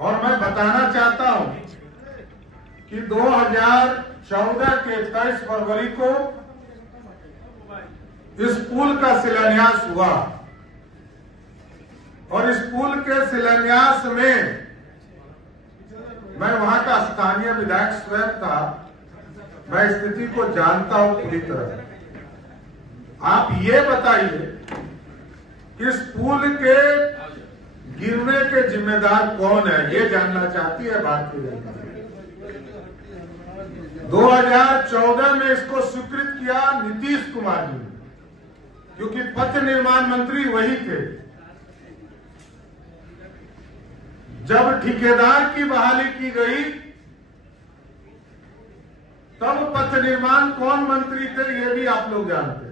और मैं बताना चाहता हूं कि 2014 के 23 फरवरी को इस पुल का शिलान्यास हुआ और इस पुल के शिलान्यास में मैं वहां का स्थानीय विधायक स्वयं था। मैं स्थिति को जानता हूं पूरी तरह। आप ये बताइए इस पुल के गिरने के जिम्मेदार कौन है, ये जानना चाहती है भारतीय जनता पार्टी। 2014 में इसको स्वीकृत किया नीतीश कुमार जी ने, क्योंकि पथ निर्माण मंत्री वही थे। जब ठेकेदार की बहाली की गई तब पथ निर्माण कौन मंत्री थे ये भी आप लोग जानते हैं।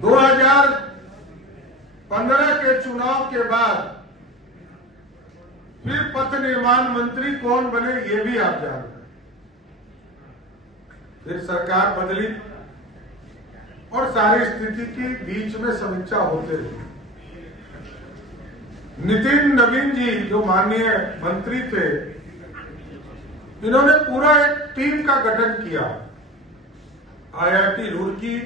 2015 के चुनाव के बाद फिर पथ निर्माण मंत्री कौन बने ये भी आप जानते हैं। फिर सरकार बदली और सारी स्थिति की बीच में समीक्षा होते रही। नितिन नवीन जी जो माननीय मंत्री थे, इन्होंने पूरा एक टीम का गठन किया। IIT रुड़की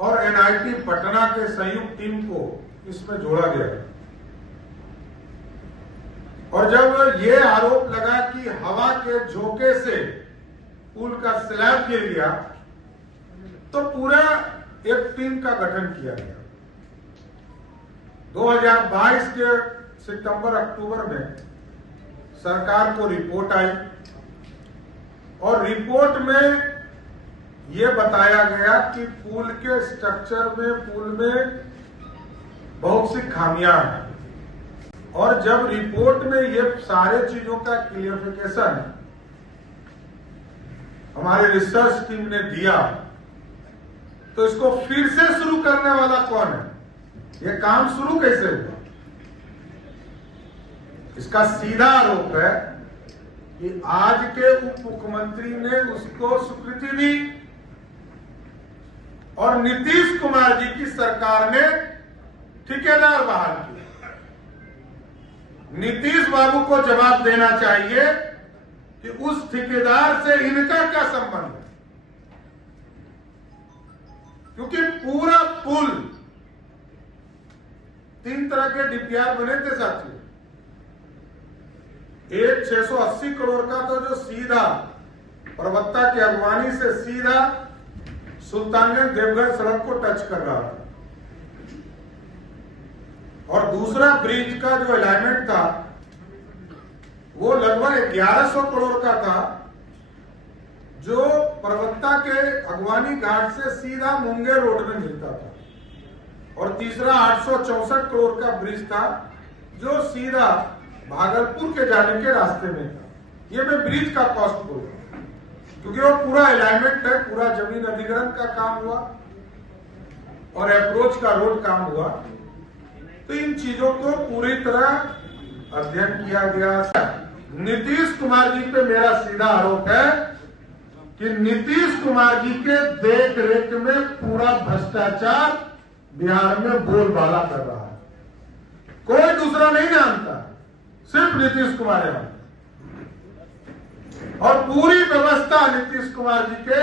और NIT पटना के संयुक्त टीम को इसमें जोड़ा गया और जब ये आरोप लगा कि हवा के झोंके से पुल का स्लैब गिर गया तो पूरा एक टीम का गठन किया गया। 2022 के सितंबर अक्टूबर में सरकार को रिपोर्ट आई और रिपोर्ट में यह बताया गया कि पुल के स्ट्रक्चर में, पुल में बहुत सी खामियां हैं। और जब रिपोर्ट में ये सारे चीजों का क्लियरिफिकेशन हमारे रिसर्च टीम ने दिया तो इसको फिर से शुरू करने वाला कौन है, ये काम शुरू कैसे हुआ? इसका सीधा आरोप है कि आज के उप मुख्यमंत्री ने उसको स्वीकृति दी और नीतीश कुमार जी की सरकार ने ठेकेदार बहाल किया। नीतीश बाबू को जवाब देना चाहिए कि उस ठेकेदार से इनका क्या संबंध है, क्योंकि पूरा पुल 3 तरह के DPR बने थे साथियों। एक 680 करोड़ का तो जो सीधा प्रवक्ता की अगवानी से सीधा सुल्तानगंज देवघर सड़क को टच कर रहा था और दूसरा ब्रिज का जो अलाइनमेंट था वो लगभग 1100 करोड़ का था जो प्रवक्ता के अगवानी घाट से सीधा मुंगेर रोड में मिलता था और तीसरा 864 करोड़ का ब्रिज था जो सीधा भागलपुर के जाने के रास्ते में था। ये मैं ब्रिज का कॉस्ट बोल रहा हूं क्योंकि वो पूरा अलाइनमेंट है, पूरा जमीन अधिग्रहण का काम हुआ और अप्रोच का रोड काम हुआ। तो इन चीजों को पूरी तरह अध्ययन किया गया। नीतीश कुमार जी पे मेरा सीधा आरोप है कि नीतीश कुमार जी के देख रेख में पूरा भ्रष्टाचार बिहार में बोलबाला कर रहा है। कोई दूसरा नहीं जानता, सिर्फ नीतीश कुमार है और पूरी व्यवस्था नीतीश कुमार जी के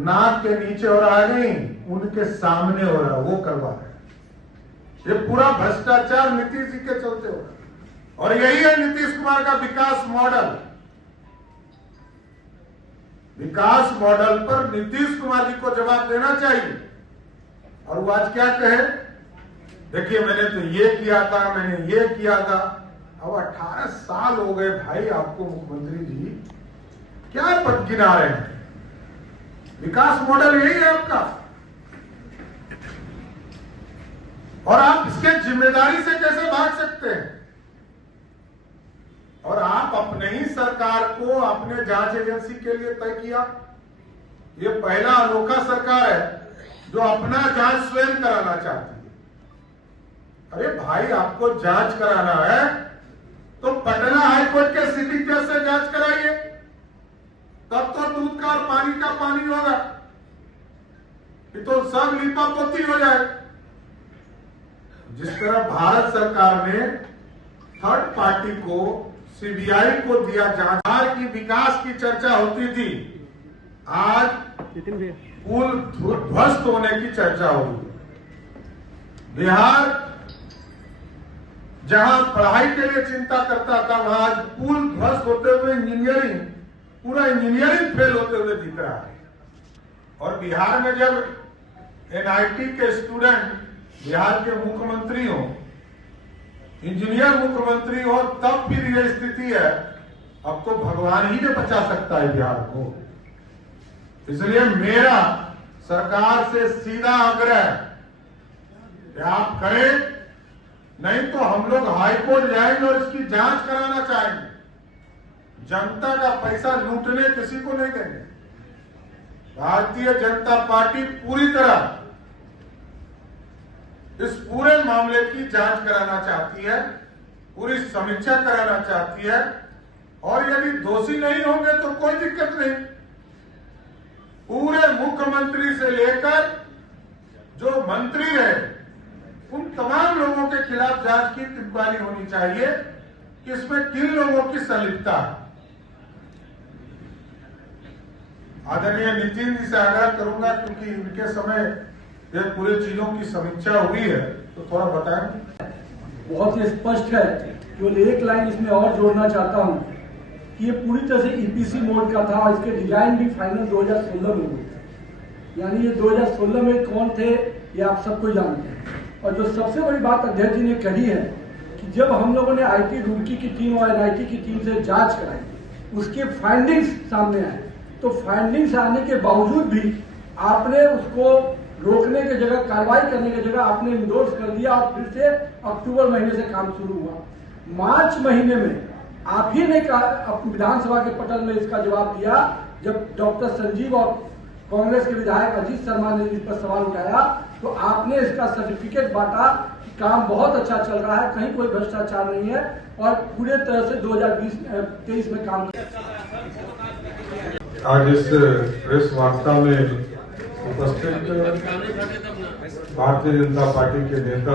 नाक के नीचे हो रहा है, नहीं उनके सामने हो रहा है, वो करवा रहे हैं। ये पूरा भ्रष्टाचार नीतीश जी के चलते हो रहा है और यही है नीतीश कुमार का विकास मॉडल। विकास मॉडल पर नीतीश कुमार जी को जवाब देना चाहिए। और वो आज क्या कहे, देखिए मैंने तो ये किया था, मैंने ये किया था। अब 18 साल हो गए भाई आपको मुख्यमंत्री जी, क्या पद गिना रहे हैं? विकास मॉडल यही है आपका और आप इसके जिम्मेदारी से कैसे भाग सकते हैं? और आप अपने ही सरकार को आपने जांच एजेंसी के लिए तय किया। ये पहला अनोखा सरकार है जो अपना जांच स्वयं कराना चाहती है। अरे भाई आपको जांच कराना है तो पटना हाईकोर्ट के सिटिंग जज से जांच कराइए, तब तो दूध का और पानी का पानी होगा। कि तो सब लीपापोती हो जाए। जिस तरह भारत सरकार ने थर्ड पार्टी को, सीबीआई को दिया जांच की विकास की चर्चा होती थी, आज पुल ध्वस्त होने की चर्चा हो रही है। बिहार जहां पढ़ाई के लिए चिंता करता था, वहां आज पुल ध्वस्त होते हुए पूरा इंजीनियरिंग फेल होते हुए दिख रहा है। और बिहार में जब एनआईटी के स्टूडेंट बिहार के मुख्यमंत्री हो, इंजीनियर मुख्यमंत्री हो, तब भी ये स्थिति है। अब तो भगवान ही ने बचा सकता है बिहार को। इसलिए मेरा सरकार से सीधा आग्रह कि आप करें, नहीं तो हम लोग हाईकोर्ट जाएंगे और इसकी जांच कराना चाहेंगे। जनता का पैसा लूटने किसी को नहीं देंगे। भारतीय जनता पार्टी पूरी तरह इस पूरे मामले की जांच कराना चाहती है, पूरी समीक्षा कराना चाहती है, और यदि दोषी नहीं होंगे तो कोई दिक्कत नहीं। पूरे मुख्यमंत्री से लेकर जो मंत्री रहे, उन तमाम लोगों के खिलाफ जांच की इंक्वायरी होनी चाहिए कि इसमें किन लोगों की संलिप्तता है। आदरणीय नितिन जी से आग्रह करूंगा, क्योंकि इनके समय ये पूरी चीजों की समीक्षा हुई है, तो थोड़ा बताएं। बहुत ही स्पष्ट है। केवल एक लाइन इसमें और जोड़ना चाहता हूं कि ये पूरी तरह से ईपीसी मोड का था और इसके डिजाइन भी फाइनल 2016 में हुए थे। यानी ये 2016 में कौन थे ये आप सबको जानते हैं। और जो सबसे बड़ी बात अध्यक्ष जी ने कही है कि जब हम लोगों ने आईटी रुड़की की टीम और एनआईटी की टीम से जांच कराई, उसके फाइंडिंग्स सामने आए, तो फाइंडिंग्स आने के बावजूद भी आपने उसको रोकने की जगह, कार्रवाई करने की जगह आपने इंडोर्स कर दिया और फिर से अक्टूबर महीने से काम शुरू हुआ। मार्च महीने में आप ही ने विधानसभा के पटल में इसका जवाब दिया, जब डॉक्टर संजीव और कांग्रेस के विधायक अजीत शर्मा ने इस पर सवाल उठाया, तो आपने इसका सर्टिफिकेट बांटा कि काम बहुत अच्छा चल रहा है, कहीं कोई भ्रष्टाचार नहीं है और पूरे तरह से 2023 में काम। आज इस प्रेस वार्ता में उपस्थित भारतीय जनता पार्टी के नेता